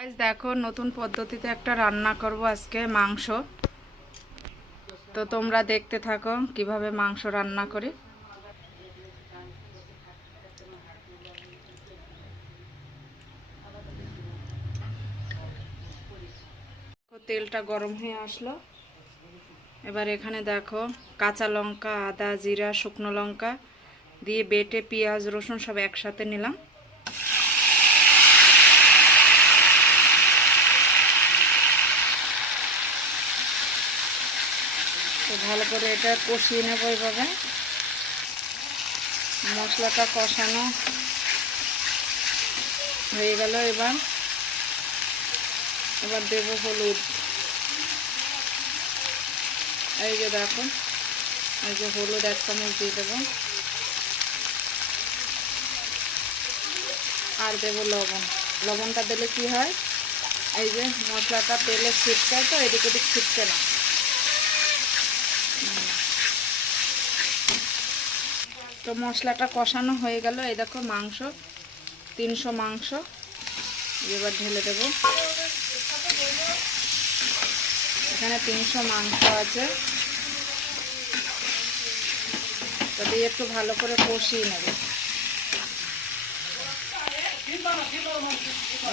Guys দেখো, নতুন পদ্ধতিতে একটা রান্না করব আজকে, মাংস। তো তোমরা দেখতে থাকো কীভাবে মাংস রান্না করি। তেলটা গরম হয়ে আসলো। এবার এখানে দেখো, কাঁচা লঙ্কা, আদা, জিরা, শুকনো লঙ্কা দিয়ে বেটে পেঁয়াজ, রসুন সব একসাথে নিলাম। ভালো করে এটা কষিয়ে নেব এইভাবে মশলাটা কষানো হয়ে গেল এবার। এবার দেবো হলুদ। এই যে দেখো, এই যে হলুদ এক চামচ দিয়ে দেবো। আর দেবো লবণ। লবণটা দিলে কি হয়? এই যে মশলাটা তেলে ছিটকায় তো, এদিক ওদিক ছিটকে না। তো মশলাটা কষানো হয়ে গেল। এই দেখো মাংস, তিনশো মাংস। এবার ঢেলে দেব। এখানে তিনশো মাংস আছে। তো দিয়ে একটু ভালো করে কষিয়ে নেব।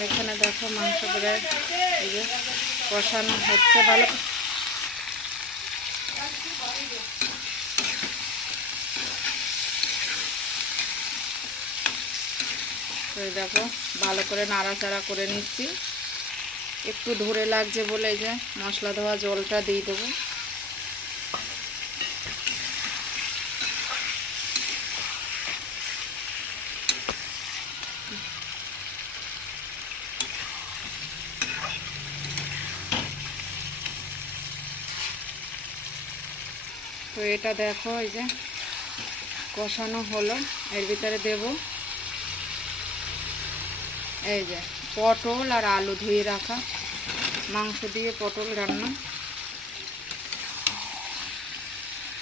এখানে দেখো মাংস করে কষানো হচ্ছে। ভালো দেখো, ভালো করে নাড়াচাড়া করে নিচ্ছি। একটু ধরে লাগছে বলে যে মশলা ধোয়া জলটা দিয়ে দেবো। তো এটা দেখো, এই যে কষানো হলো, এর ভিতরে দেবো। এই যে, পটল আর আলু ধুয়ে রাখা। মাংস দিয়ে পটল রান্না।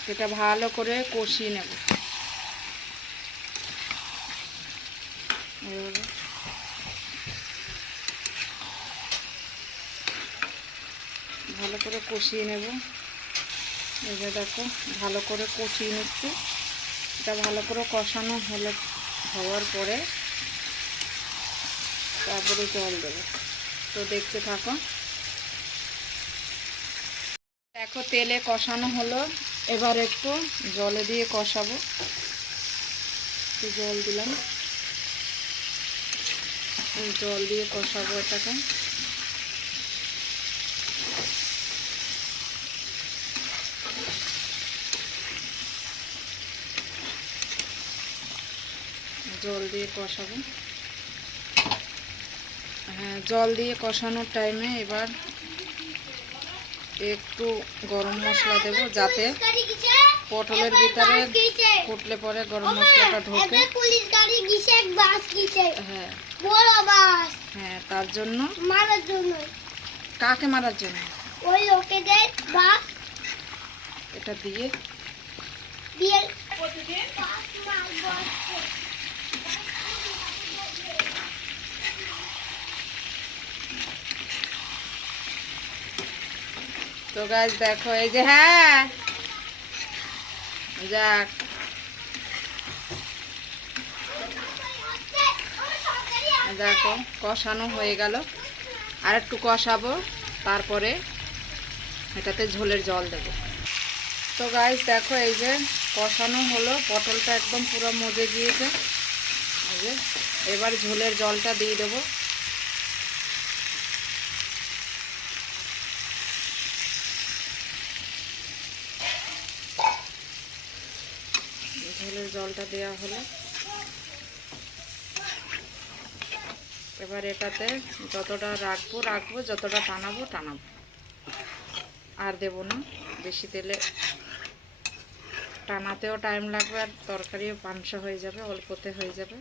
এটা ভালো করে কষিয়ে নেব। ভালো করে কষিয়ে নেব। যে দেখো, ভালো করে কষিয়ে নিচ্ছি। এটা ভালো করে কষানো হলে হওয়ার পরে তারপরে জল দেবো। তো দেখতে থাকো। দেখো, তেলে কষানো হলো। এবার একটু জলে দিয়ে কষাবো। একটু জল দিলাম। জল দিয়ে কষাবো এটাকে। জল দিয়ে কষাবো। জল দিয়ে কষানোর টাইমে এবার একটু গরম মশলা দেব যাতে পটলের ভিতরে ফুটলে পরে গরম মশলাটা ঢোকে। হ্যাঁ। হ্যাঁ তার জন্য মারার জন্য। কাকে মারার জন্য? ওই লোকেদের বাস। এটা দিয়ে দিয়ে বাস মারবো আজকে। তো গাছ দেখো, এই যে হ্যাঁ। যাক। দেখো, কষানো হয়ে গেল। আর একটু কষাবো, তারপরে এটাতে ঝোলের জল দেবো। তো গাছ দেখো, এই যে কষানো হলো, পটলটা একদম পুরো মজে গিয়েছে। এবার ঝোলের জলটা দিয়ে দেবো ঝোলের জলটা দেওয়া হলো। এবার এটাতে যতটা রাখব রাখব, যতটা টানাবো টানাবো। আর দেবো না, বেশি তেলে। টানাতেও টাইম লাগবে আর তরকারিও পাংসা হয়ে যাবে, অল্পতে হয়ে যাবে।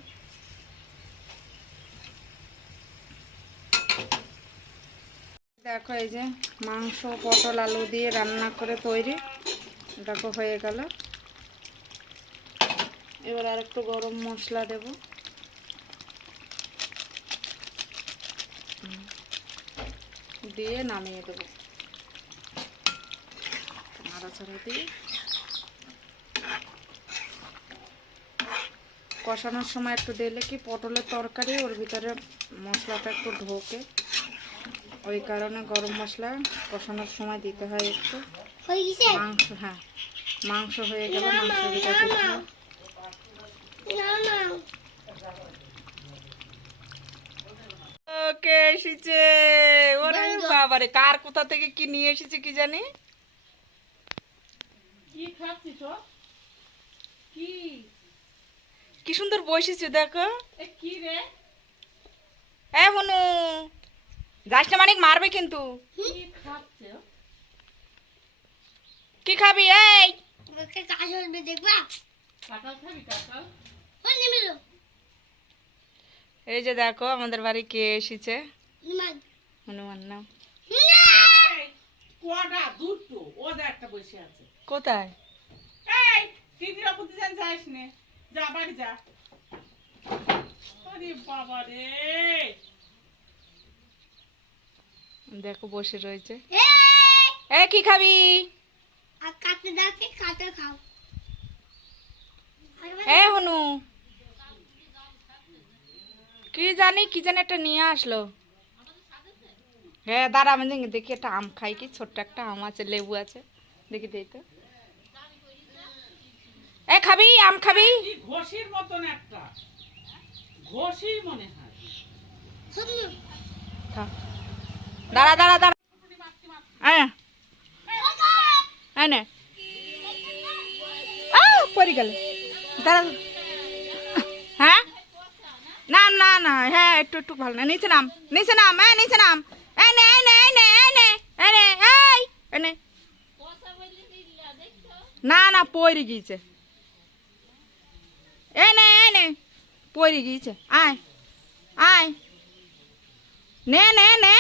দেখো এই যে মাংস, পটল, আলু দিয়ে রান্না করে তৈরি। দেখো হয়ে গেল। এবার আর একটু গরম মশলা দেব। দিয়ে নামিয়ে দেবো। নাড়াচাড়া দিয়ে কষানোর সময় একটু দিলে কি পটলের তরকারি ওর ভিতরে মশলাটা একটু ঢোকে। ওই কারণে গরম মশলা কষানোর সময় দিতে হয় একটু। মাংস হ্যাঁ। মাংস হয়ে গেলে মাংস ভিতরে দিতে হয় না না ওকে এসেছে? ওরে বাবারে কার কোথা থেকে কি নিয়ে এসেছে কি জানি? কি খাচ্ছিস কি? কি সুন্দর বসেছে দেখো। এ কি রে? এ হনু যাস না মানিক মারবে কিন্তু। কি খাচ্ছে ও? কি খাবি এই? ওকে কাজ হবে দেখবা? এই যে দেখো আমাদের বাড়ি কে এসেছে? হনুমান। নাম এই, কটা দুটো? ও যা একটা বসে কোথায়? এই দিদির অপতি যান যাস নে। যা বাড়ি যা। আরে বাবা রে। দেখো বসে রয়েছে। এই! এ কি খাবি? আর কাটতে দাকে কাটে খাও। এ হনু। কি জানি কি জানি একটা নিয়ে আসলো। হ্যাঁ দাঁড়া আমি দেখি দেখি একটা আম খাই কি ছোট্ট একটা আম আছে লেবু আছে। দেখি দেই তো। এ খাবি? আম খাবি? ঘষির মতন একটা। ঘষি মনে হয়। দাঁড়া দাঁড়া দাঁড়া। আয় আয় নে। পড়ে গেল। দাঁড়া। না না না হ্যাঁ একটু একটু ভালো না। নিচে নাম নিচে নাম হ্যাঁ নিচে নাম। এই নে এই নে এই নে এই নে এই নে নে না পড়ে গিয়েছে। এই নে এই নে পড়ে গিয়েছে। আয় আয়। নে নে নে।